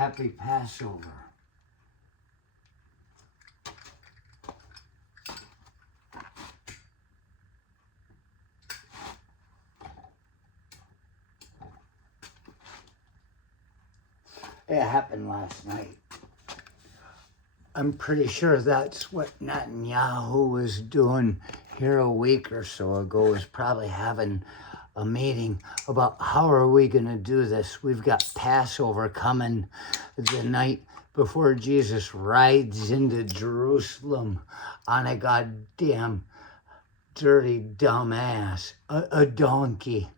Happy Passover. It happened last night. I'm pretty sure that's what Netanyahu was doing here a week or so ago, was probably having a meeting about how are we going to do this. We've got Passover coming the night before Jesus rides into Jerusalem on a goddamn dirty dumbass, a donkey.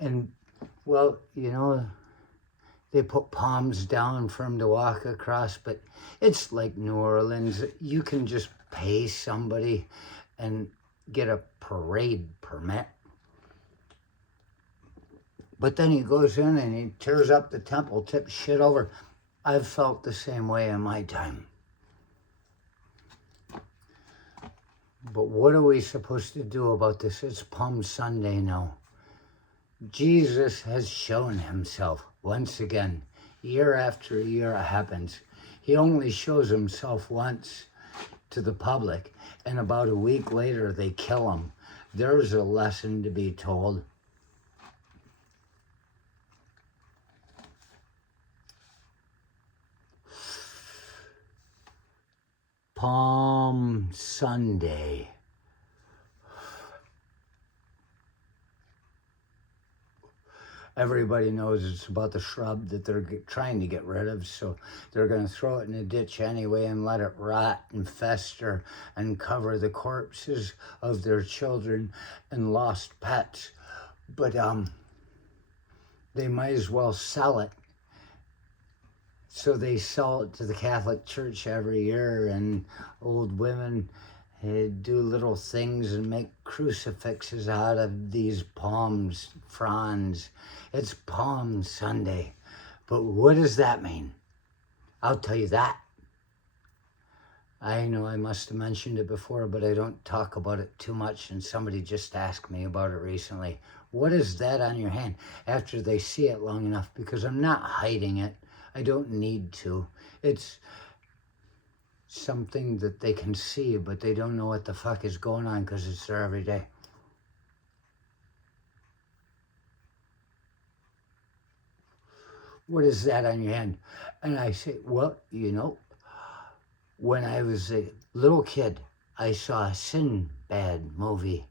And, well, you know, they put palms down for him to walk across, but it's like New Orleans. You can just pay somebody and get a parade permit. But then he goes in and he tears up the temple, tips shit over. I've felt the same way in my time. But what are we supposed to do about this? It's Palm Sunday now. Jesus has shown himself once again. Year after year it happens. He only shows himself once to the public, and about a week later they kill him. There's a lesson to be told. Palm Sunday. Everybody knows it's about the shrub that they're trying to get rid of, so they're going to throw it in a ditch anyway and let it rot and fester and cover the corpses of their children and lost pets. But they might as well sell it. So they sell it to the Catholic Church every year, and old women do little things and make crucifixes out of these palms, fronds. It's Palm Sunday. But what does that mean? I'll tell you that. I know I must have mentioned it before, but I don't talk about it too much, and somebody just asked me about it recently. What is that on your hand? After they see it long enough, because I'm not hiding it. I don't need to. It's something that they can see, but they don't know what the fuck is going on because it's there every day. What is that on your hand? And I say, well, you know, when I was a little kid, I saw a Sinbad movie.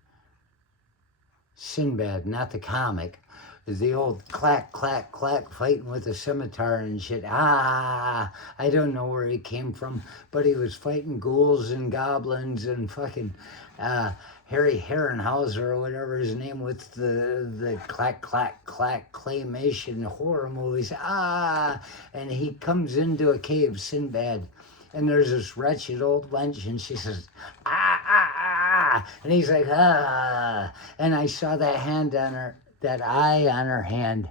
Sinbad, not the comic. The old clack, clack, clack fighting with a scimitar and shit. I don't know where he came from, but he was fighting ghouls and goblins and fucking Harry Herrenhauser or whatever his name with the clack, clack, clack claymation horror movies. And he comes into a cave, Sinbad, and there's this wretched old wench, and she says, and he's like, and I saw that hand on her, that eye on her hand,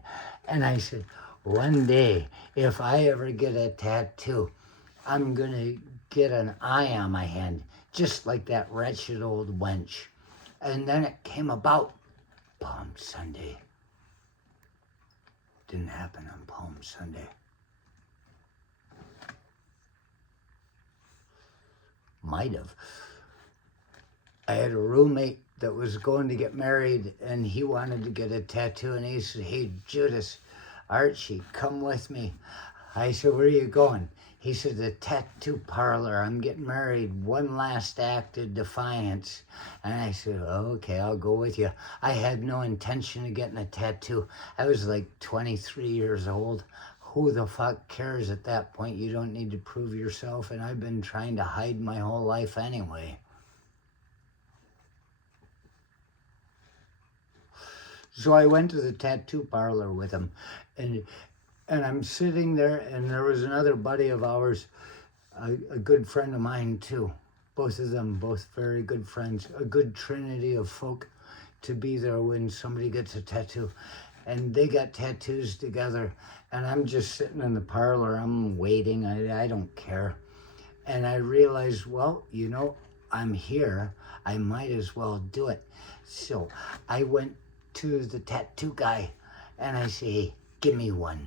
and I said, one day, if I ever get a tattoo, I'm gonna get an eye on my hand, just like that wretched old wench. And then it came about. Palm Sunday. Didn't happen on Palm Sunday. Might have. I had a roommate that was going to get married, and he wanted to get a tattoo, and he said, hey, Judas, Archie, come with me. I said, where are you going? He said, the tattoo parlor. I'm getting married. One last act of defiance. And I said, okay, I'll go with you. I had no intention of getting a tattoo. I was like 23 years old. Who the fuck cares at that point? You don't need to prove yourself, and I've been trying to hide my whole life anyway. So I went to the tattoo parlor with him, and I'm sitting there, and there was another buddy of ours, a good friend of mine too. Both of them, both very good friends, a good trinity of folk to be there when somebody gets a tattoo. And they got tattoos together, and I'm just sitting in the parlor, I'm waiting, I don't care. And I realized, well, you know, I'm here, I might as well do it. So I went to the tattoo guy, and I say, hey, give me one.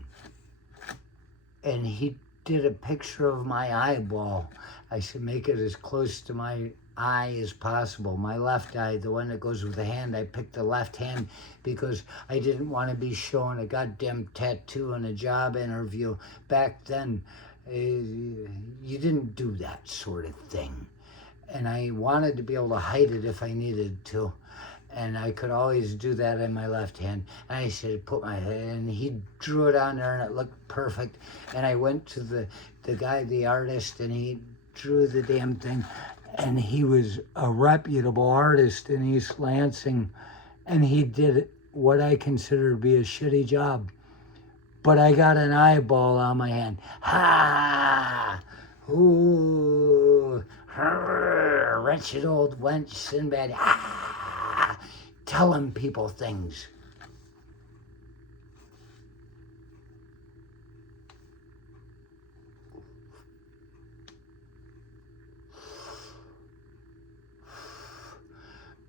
and he did a picture of my eyeball. I said, make it as close to my eye as possible. My left eye, the one that goes with the hand, I picked the left hand because I didn't want to be showing a goddamn tattoo in a job interview. Back then, you didn't do that sort of thing. And I wanted to be able to hide it if I needed to. And I could always do that in my left hand. And I said, put my hand, and he drew it on there and it looked perfect. And I went to the guy, the artist, and he drew the damn thing. And he was a reputable artist in East Lansing. And he did what I consider to be a shitty job. But I got an eyeball on my hand. Ha! Ooh! Wretched old wench Sinbad. Ha! Telling people things.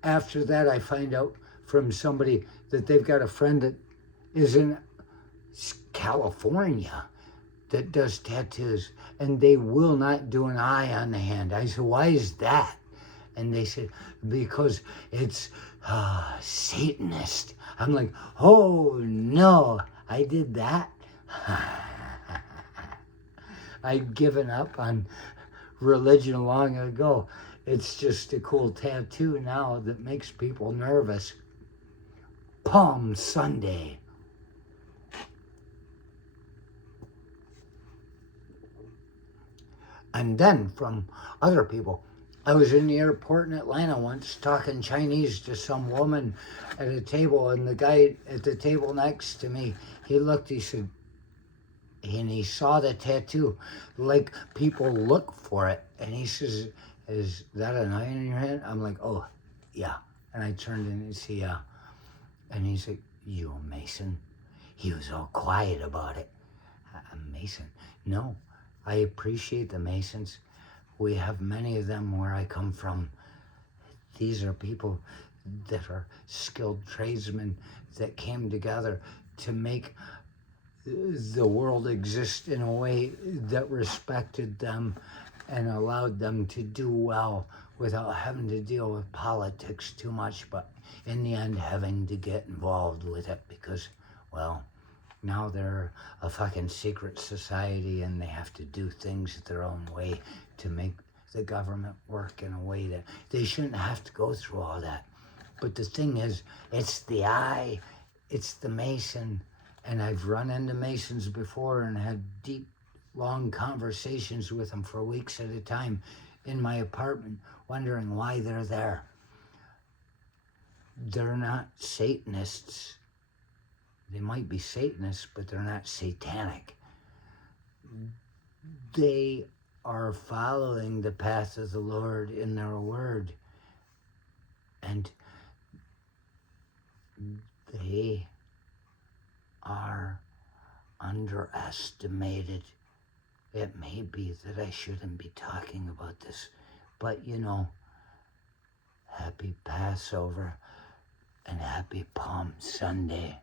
After that, I find out from somebody that they've got a friend that is in California that does tattoos, and they will not do an eye on the hand. I said, why is that? And they said, because it's Satanist. I'm like, oh no, I did that? I'd given up on religion long ago. It's just a cool tattoo now that makes people nervous. Palm Sunday. And then from other people, I was in the airport in Atlanta once talking Chinese to some woman at a table, and the guy at the table next to me, he looked, he said, and he saw the tattoo, like people look for it, and he says, is that an eye in your hand? I'm like, oh, yeah. And I turned and he said, yeah. And he's like, you a Mason? He was all quiet about it. A Mason? No, I appreciate the Masons. We have many of them where I come from. These are people that are skilled tradesmen that came together to make the world exist in a way that respected them and allowed them to do well without having to deal with politics too much, but in the end having to get involved with it because, well, now they're a fucking secret society and they have to do things their own way to make the government work in a way that they shouldn't have to go through all that. But the thing is, it's the eye, it's the Mason, and I've run into Masons before and had deep, long conversations with them for weeks at a time in my apartment, wondering why they're there. They're not Satanists. They might be Satanists, but they're not satanic. They are following the path of the Lord in their word. And they are underestimated. It may be that I shouldn't be talking about this, but you know, happy Passover and happy Palm Sunday.